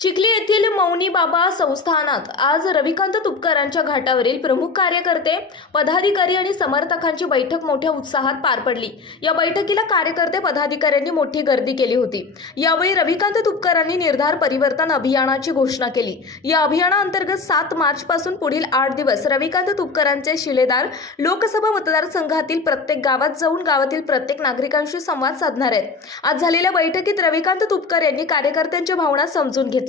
चिखली येथील मौनी बाबा संस्थानात आज रविकांत तुपकरांच्या घाटावरील प्रमुख कार्यकर्ते पदाधिकारी आणि समर्थकांची बैठक मोठ्या उत्साहात पार पडली. या बैठकीला कार्यकर्ते पदाधिकाऱ्यांनी मोठी गर्दी केली होती. यावेळी रविकांत तुपकरांनी निर्धार परिवर्तन अभियानाची घोषणा केली. या अभियानाअंतर्गत सात मार्च पासून पुढील आठ दिवस रविकांत तुपकरांचे शिलेदार लोकसभा मतदारसंघातील प्रत्येक गावात जाऊन गावातील प्रत्येक नागरिकांशी संवाद साधणार आहेत. आज झालेल्या बैठकीत रविकांत तुपकर यांनी कार्यकर्त्यांच्या भावना समजून घेतल्या.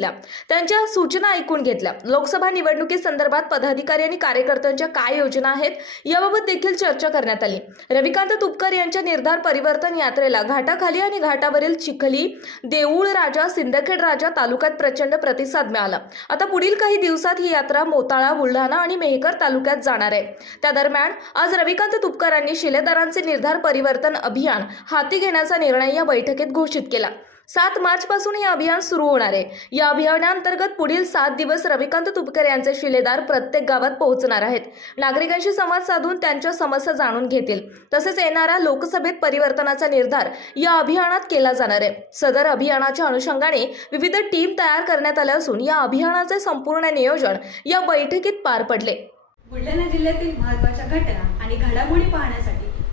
त्यांच्या सूचना ऐकून घेतल्या. लोकसभा निवडणुकी संदर्भात पदाधिकारी आणि कार्यकर्त्यांच्या काय योजना आहेत याबाबत देखील चर्चा करण्यात आली. रविकांत तुपकर यांच्या निर्धार परिवर्तन यात्रेला घाटाखाली आणि घाटावरील चिखली देऊळ राजा सिंदखेड राजा तालुक्यात प्रचंड प्रतिसाद मिळाला. आता पुढील काही दिवसात ही यात्रा मोताळा बुलढाणा आणि मेहकर तालुक्यात जाणार आहे. त्या दरम्यान आज रविकांत तुपकरांनी शिलेदारांचे निर्धार परिवर्तन अभियान हाती घेण्याचा निर्णय या बैठकीत घोषित केला. सात मार्च पासून हे अभियान सुरू होणार आहे. या अभियानांतर्गत पुढील सात दिवस रविकांत तुपकर यांचे शिलेदार प्रत्येक गावात पोहोचणार आहेत. नागरिकांशी संवाद साधून त्यांच्या समस्या जाणून घेतील. तसेच येणाऱ्या लोकसभेत परिवर्तनाचा निर्धार या अभियानात केला जाणार आहे. सदर अभियानाच्या अनुषंगाने विविध टीम तयार करण्यात आल्या असून या अभियानाचे संपूर्ण नियोजन या बैठकीत पार पडले. बुलढाणा जिल्ह्यातील महत्त्वाच्या घटना आणि घडामोडी पाहण्यासाठी